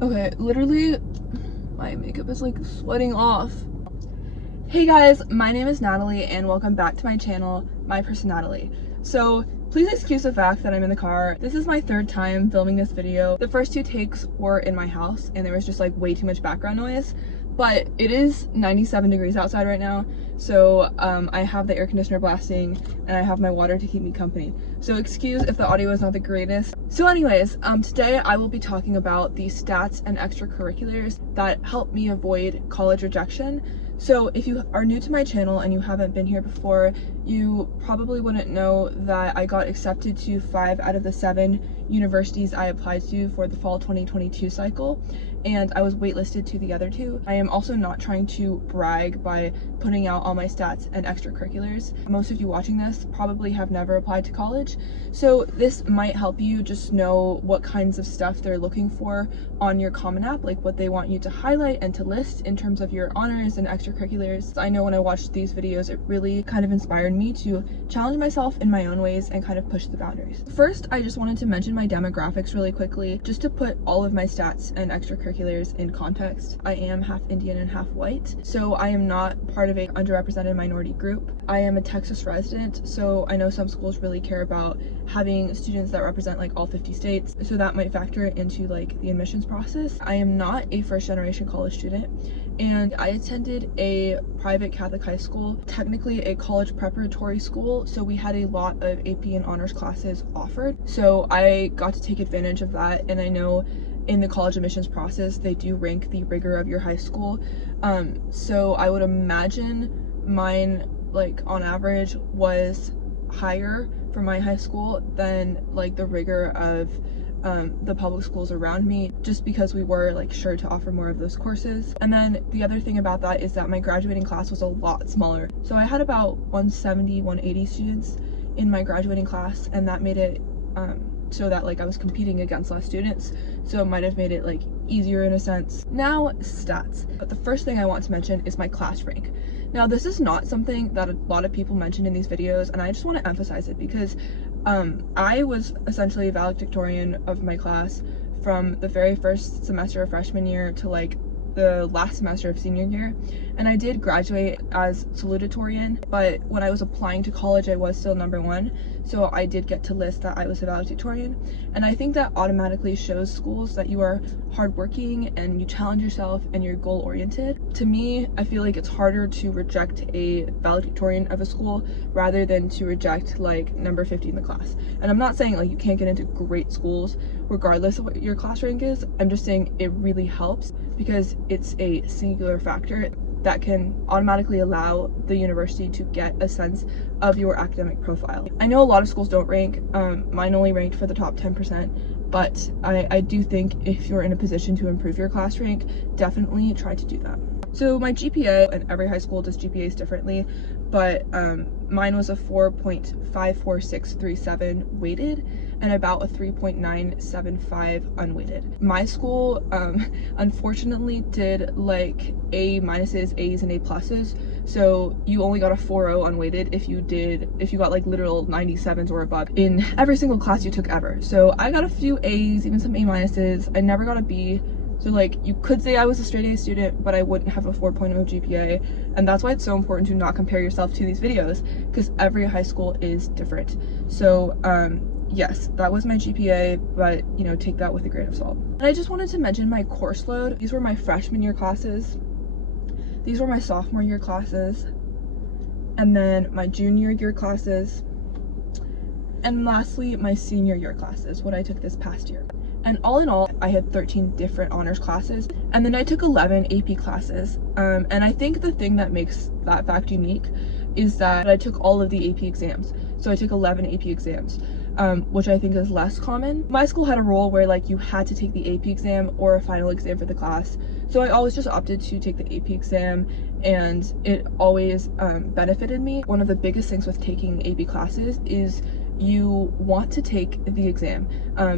Okay, literally, my makeup is like sweating off. Hey guys, my name is Natalie and welcome back to my channel, My Person Natalie. So please excuse the fact that I'm in the car. This is my third time filming this video. The first two takes were in my house and there was just like way too much background noise. But it is 97 degrees outside right now, so I have the air conditioner blasting and I have my water to keep me company. So excuse if the audio is not the greatest. So anyways, today I will be talking about the stats and extracurriculars that help me avoid college rejection. So if you are new to my channel and you haven't been here before, you probably wouldn't know that I got accepted to 5 out of the 7 universities I applied to for the fall 2022 cycle, and I was waitlisted to the other 2. I am also not trying to brag by putting out all my stats and extracurriculars. Most of you watching this probably have never applied to college, so this might help you just know what kinds of stuff they're looking for on your Common App, like what they want you to highlight and to list in terms of your honors and extracurriculars. I know when I watched these videos, it really kind of inspired me to challenge myself in my own ways and kind of push the boundaries. First, I just wanted to mention my demographics really quickly, just to put all of my stats and extracurriculars in context. I am half Indian and half white, so I am not part of a underrepresented minority group. I am a Texas resident, so I know some schools really care about having students that represent like all 50 states, so that might factor into like the admissions process. I am not a first generation college student, and I attended a private Catholic high school, technically a college preparatory school, so we had a lot of AP and honors classes offered. So I got to take advantage of that, and I know in the college admissions process they do rank the rigor of your high school. So I would imagine mine, like on average, was higher for my high school than like the rigor of the public schools around me, just because we were like sure to offer more of those courses. And then the other thing about that is that my graduating class was a lot smaller. So I had about 170, 180 students in my graduating class, and that made it so that like I was competing against less students, so it might have made it like easier in a sense. Now, stats. But the first thing I want to mention is my class rank. Now, this is not something that a lot of people mention in these videos, and I just want to emphasize it because I was essentially a valedictorian of my class from the very first semester of freshman year to like the last semester of senior year, and I did graduate as salutatorian, but when I was applying to college I was still number 1, so I did get to list that I was a valedictorian. And I think that automatically shows schools that you are hardworking and you challenge yourself and you're goal oriented. To me, I feel like it's harder to reject a valedictorian of a school rather than to reject like number 50 in the class. And I'm not saying like you can't get into great schools regardless of what your class rank is. I'm just saying it really helps because it's a singular factor that can automatically allow the university to get a sense of your academic profile. I know a lot of schools don't rank, mine only ranked for the top 10%, but I do think if you're in a position to improve your class rank, definitely try to do that. So my GPA, and every high school does GPAs differently, but mine was a 4.54637 weighted and about a 3.975 unweighted. My school unfortunately did like A minuses, A's, and A pluses, so you only got a 4.0 unweighted if you got like literal 97s or above in every single class you took ever. So I got a few A's, even some A minuses. I never got a B. So like you could say I was a straight A student, but I wouldn't have a 4.0 GPA, and that's why it's so important to not compare yourself to these videos, because every high school is different. So yes, that was my GPA, but you know, take that with a grain of salt. And I just wanted to mention my course load. These were my freshman year classes, these were my sophomore year classes, and then my junior year classes, and lastly my senior year classes, what I took this past year. And all in all, I had 13 different honors classes, and then I took 11 AP classes. And I think the thing that makes that fact unique is that I took all of the AP exams. So I took 11 AP exams, which I think is less common. My school had a rule where like you had to take the AP exam or a final exam for the class. So I always just opted to take the AP exam, and it always benefited me. One of the biggest things with taking AP classes is you want to take the exam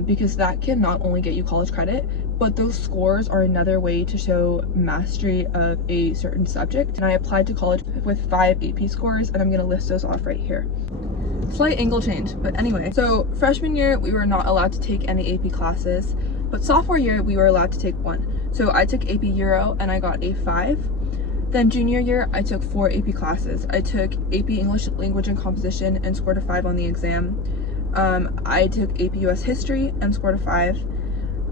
because that can not only get you college credit, but those scores are another way to show mastery of a certain subject. And I applied to college with 5 AP scores, and I'm going to list those off right here. Slight angle change, but anyway. So freshman year, we were not allowed to take any AP classes. But sophomore year, we were allowed to take one. So I took AP Euro and I got a 5. Then junior year, I took 4 AP classes. I took AP English Language and Composition and scored a 5 on the exam. I took AP US History and scored a 5.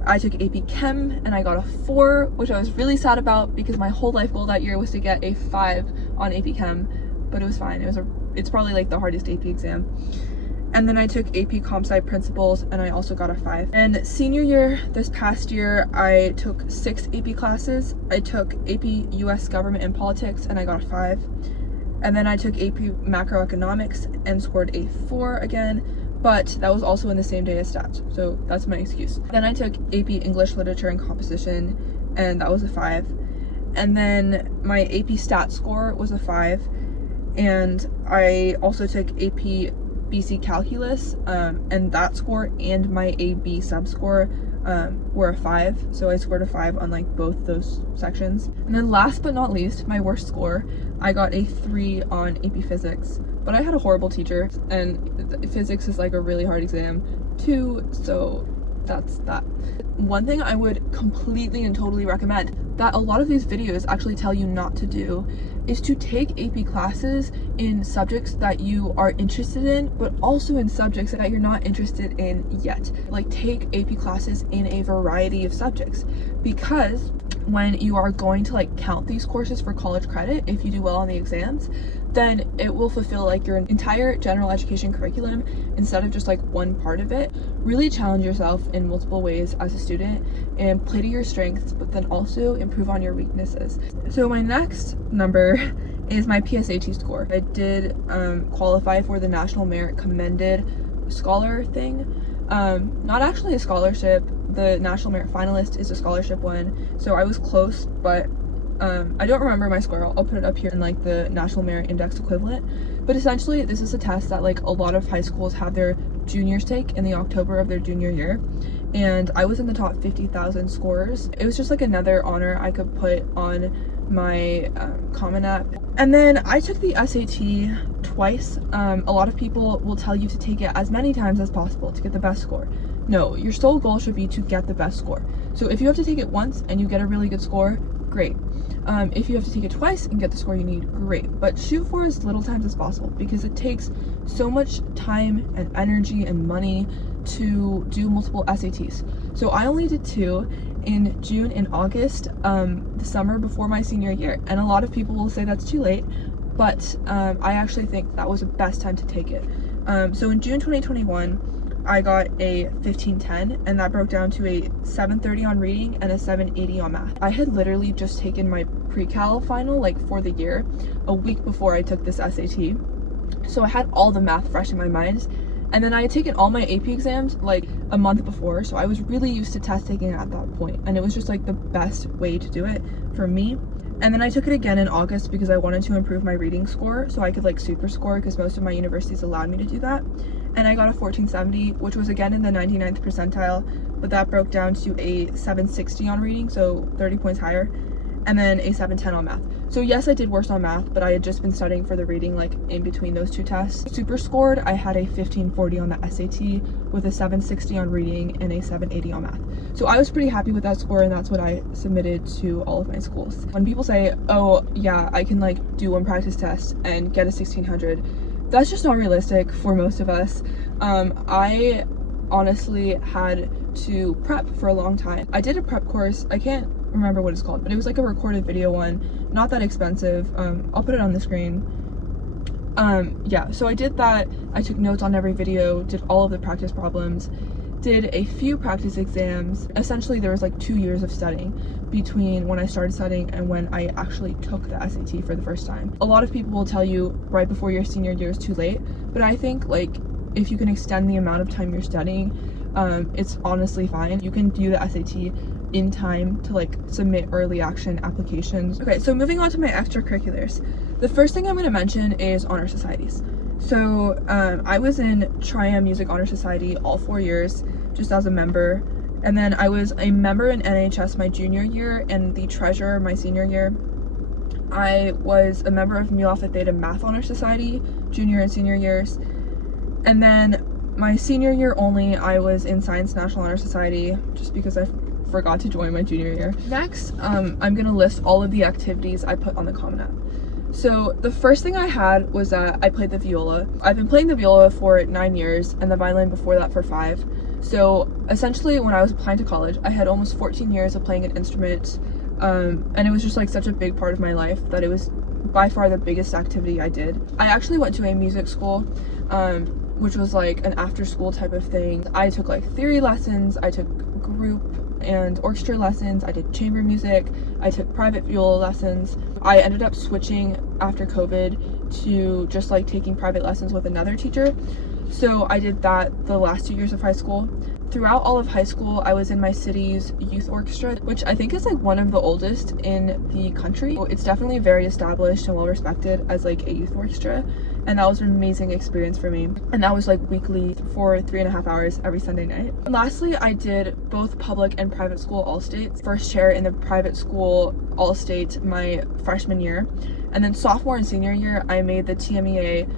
I took AP Chem and I got a 4, which I was really sad about because my whole life goal that year was to get a 5 on AP Chem, but it was fine. It's probably like the hardest AP exam. And then I took AP Comp Sci Principles and I also got a 5. And senior year, this past year, I took 6 AP classes. I took AP US Government and Politics and I got a 5. And then I took AP Macroeconomics and scored a 4 again, but that was also in the same day as stats, so that's my excuse. Then I took AP English Literature and Composition and that was a 5. And then my AP Stats score was a 5. And I also took AP BC Calculus, and that score and my AB sub-score were a 5, so I scored a 5 on like both those sections. And then last but not least, my worst score, I got a 3 on AP Physics, but I had a horrible teacher, and physics is like a really hard exam too, so that's that. One thing I would completely and totally recommend that a lot of these videos actually tell you not to do is to take AP classes in subjects that you are interested in, but also in subjects that you're not interested in yet. Like, take AP classes in a variety of subjects, because when you are going to like count these courses for college credit, if you do well on the exams, then it will fulfill like your entire general education curriculum instead of just like one part of it. Really challenge yourself in multiple ways as a student and play to your strengths, but then also improve on your weaknesses. So my next number is my PSAT score. I did qualify for the National Merit Commended Scholar thing. Not actually a scholarship. The National Merit Finalist is a scholarship one, so I was close, but I don't remember my score. I'll put it up here in like the National Merit Index equivalent. But essentially, this is a test that like a lot of high schools have their juniors take in the October of their junior year, and I was in the top 50,000 scorers. It was just like another honor I could put on my Common App. And then I took the SAT twice. A lot of people will tell you to take it as many times as possible to get the best score. No, your sole goal should be to get the best score. So if you have to take it once and you get a really good score, great. If you have to take it twice and get the score you need, great. But shoot for as little times as possible, because it takes so much time and energy and money to do multiple SATs. So I only did 2 in June and August, the summer before my senior year. And a lot of people will say that's too late, but I actually think that was the best time to take it. So in June 2021, I got a 1510, and that broke down to a 730 on reading and a 780 on math. I had literally just taken my pre-cal final like for the year a week before I took this SAT, so I had all the math fresh in my mind. And then I had taken all my AP exams like a month before, so I was really used to test taking at that point, and it was just like the best way to do it for me. And then I took it again in August because I wanted to improve my reading score so I could like super score, because most of my universities allowed me to do that. And I got a 1470, which was again in the 99th percentile, but that broke down to a 760 on reading, so 30 points higher, and then a 710 on math. So yes, I did worse on math, but I had just been studying for the reading like in between those 2 tests. Super scored, I had a 1540 on the SAT with a 760 on reading and a 780 on math. So I was pretty happy with that score, and that's what I submitted to all of my schools. When people say, oh yeah, I can like do one practice test and get a 1600, that's just not realistic for most of us. I honestly had to prep for a long time. I did a prep course, I can't remember what it's called, but it was like a recorded video one, not that expensive. I'll put it on the screen. Yeah, so I did that. I took notes on every video, did all of the practice problems, did a few practice exams. Essentially there was like 2 years of studying between when I started studying and when I actually took the SAT for the first time. A lot of people will tell you right before your senior year is too late, but I think like if you can extend the amount of time you're studying, it's honestly fine. You can do the SAT in time to like submit early action applications. Okay, so moving on to my extracurriculars. The first thing I'm going to mention is honor societies. So I was in Trium Music Honor Society all 4 years, just as a member. And then I was a member in NHS my junior year and the treasurer my senior year. I was a member of Mu Alpha Theta Math Honor Society, junior and senior years. And then my senior year only, I was in Science National Honor Society just because I forgot to join my junior year. Next, I'm gonna list all of the activities I put on the Common App. So the first thing I had was that I played the viola. I've been playing the viola for 9 years and the violin before that for 5. So essentially when I was applying to college, I had almost 14 years of playing an instrument, and it was just like such a big part of my life that it was by far the biggest activity I did. I actually went to a music school, which was like an after school type of thing. I took like theory lessons, I took group and orchestra lessons, I did chamber music, I took private viola lessons. I ended up switching after COVID to just like taking private lessons with another teacher. So I did that the last 2 years of high school. Throughout all of high school, I was in my city's youth orchestra, which I think is like one of the oldest in the country. It's definitely very established and well respected as like a youth orchestra, and that was an amazing experience for me. And that was like weekly for 3.5 hours every Sunday night. And lastly, I did both public and private school all-states. First chair in the private school all-state my freshman year, and then sophomore and senior year, I made the TMEA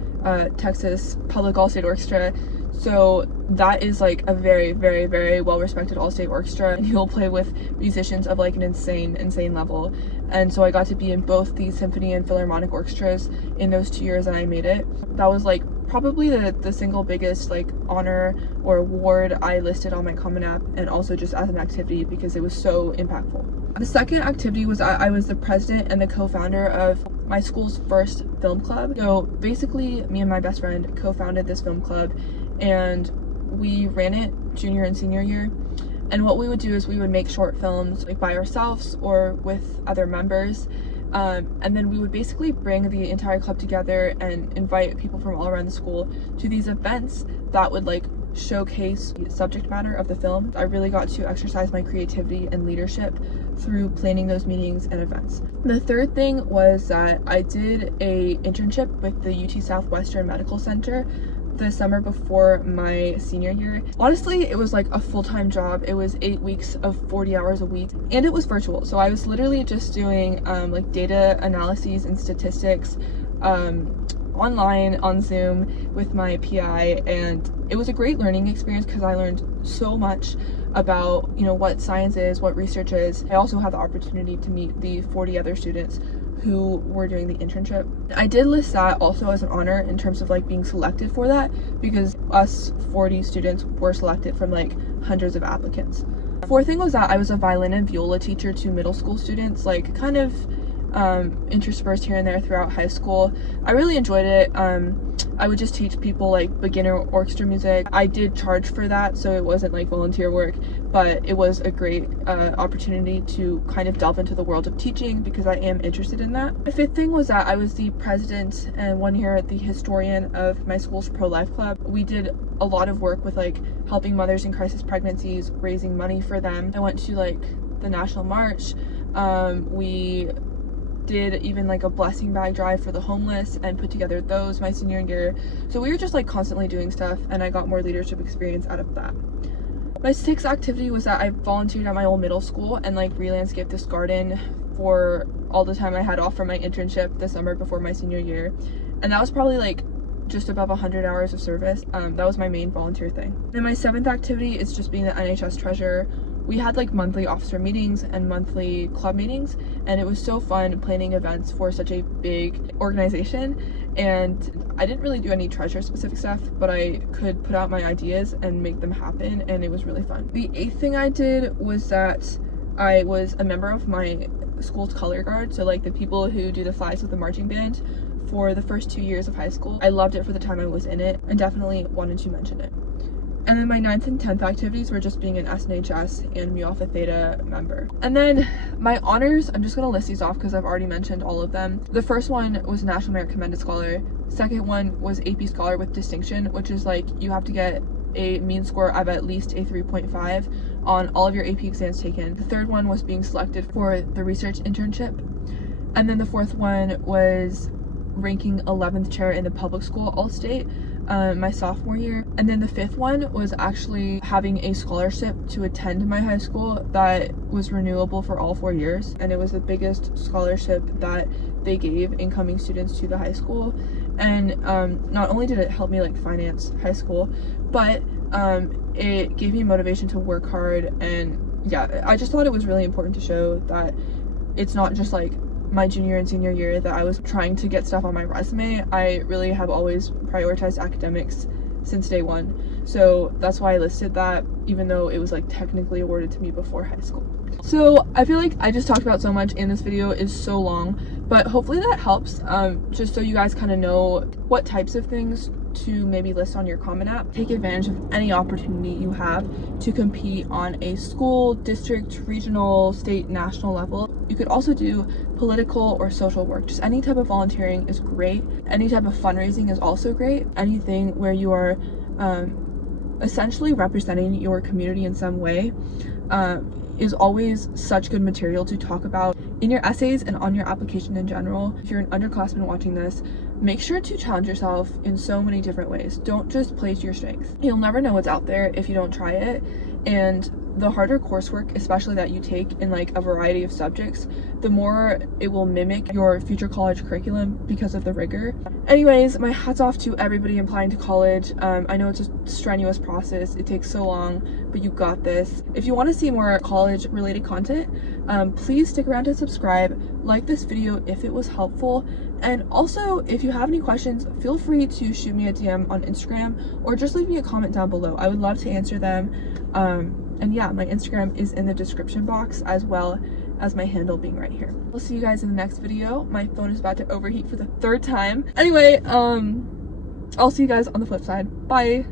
Texas Public All-State Orchestra. So that is like a very, very, very well-respected all-state orchestra, and you'll play with musicians of like an insane level. And so I got to be in both the symphony and philharmonic orchestras in those 2 years, and I made it. That was like probably the single biggest like honor or award I listed on my Common App, and also just as an activity because it was so impactful. The second activity was I was the president and the co-founder of my school's first film club. So basically me and my best friend co-founded this film club, and we ran it junior and senior year. And what we would do is we would make short films like by ourselves or with other members, and then we would basically bring the entire club together and invite people from all around the school to these events that would like showcase the subject matter of the film. I really got to exercise my creativity and leadership through planning those meetings and events. The third thing was that I did a internship with the UT Southwestern Medical Center the summer before my senior year. Honestly, it was like a full-time job. It was 8 weeks of 40 hours a week, and it was virtual. So I was literally just doing like data analyses and statistics online on Zoom with my PI, and it was a great learning experience because I learned so much about, you know, what science is, what research is. I also had the opportunity to meet the 40 other students who were doing the internship. I did list that also as an honor in terms of like being selected for that, because us 40 students were selected from like hundreds of applicants. Fourth thing was that I was a violin and viola teacher to middle school students, like kind of interspersed here and there throughout high school. I really enjoyed it. I would just teach people like beginner orchestra music. I did charge for that, so it wasn't like volunteer work, but it was a great opportunity to kind of delve into the world of teaching because I am interested in that. The fifth thing was that I was the president and 1 year the historian of my school's pro-life club. We did a lot of work with like helping mothers in crisis pregnancies, raising money for them. I went to like the National March. We did even like a blessing bag drive for the homeless and put together those my senior year. So we were just like constantly doing stuff, and I got more leadership experience out of that. My sixth activity was that I volunteered at my old middle school and like re-landscaped this garden for all the time I had off from my internship this summer before my senior year, and that was probably like just above 100 hours of service. That was my main volunteer thing. Then my seventh activity is just being the NHS treasurer. We had like monthly officer meetings and monthly club meetings, and it was so fun planning events for such a big organization. And I didn't really do any treasure specific stuff, but I could put out my ideas and make them happen, and it was really fun. The eighth thing I did was that I was a member of my school's color guard, so like the people who do the flags with the marching band, for the first 2 years of high school. I loved it for the time I was in it and definitely wanted to mention it. And then my 9th and 10th activities were just being an SNHS and Mu Alpha Theta member. And then my honors, I'm just gonna list these off because I've already mentioned all of them. The first one was National Merit Commended Scholar. Second one was AP Scholar with Distinction, which is like you have to get a mean score of at least a 3.5 on all of your AP exams taken. The third one was being selected for the research internship. And then the fourth one was ranking 11th chair in the public school all-state my sophomore year. And then the fifth one was actually having a scholarship to attend my high school that was renewable for all 4 years, and it was the biggest scholarship that they gave incoming students to the high school. And not only did it help me like finance high school, but it gave me motivation to work hard. And yeah, I just thought it was really important to show that it's not just like my junior and senior year that I was trying to get stuff on my resume. I really have always prioritized academics since day one. So that's why I listed that, even though it was like technically awarded to me before high school. So I feel like I just talked about so much and this video is so long, but hopefully that helps, just so you guys kind of know what types of things to maybe list on your Common App. Take advantage of any opportunity you have to compete on a school, district, regional, state, national level. You could also do political or social work. Just any type of volunteering is great. Any type of fundraising is also great. Anything where you are essentially representing your community in some way is always such good material to talk about in your essays and on your application in general. If you're an underclassman watching this, make sure to challenge yourself in so many different ways. Don't just play to your strengths. You'll never know what's out there if you don't try it. And the harder coursework, especially that you take in like a variety of subjects, the more it will mimic your future college curriculum because of the rigor. Anyways, my hat's off to everybody applying to college. I know it's a strenuous process. It takes so long, but you got this. If you want to see more college related content, please stick around to subscribe, like this video if it was helpful, and also if you have any questions, feel free to shoot me a DM on Instagram or just leave me a comment down below. I would love to answer them. And yeah, my Instagram is in the description box, as well as my handle being right here. I'll see you guys in the next video. My phone is about to overheat for the 3rd time. Anyway, I'll see you guys on the flip side. Bye.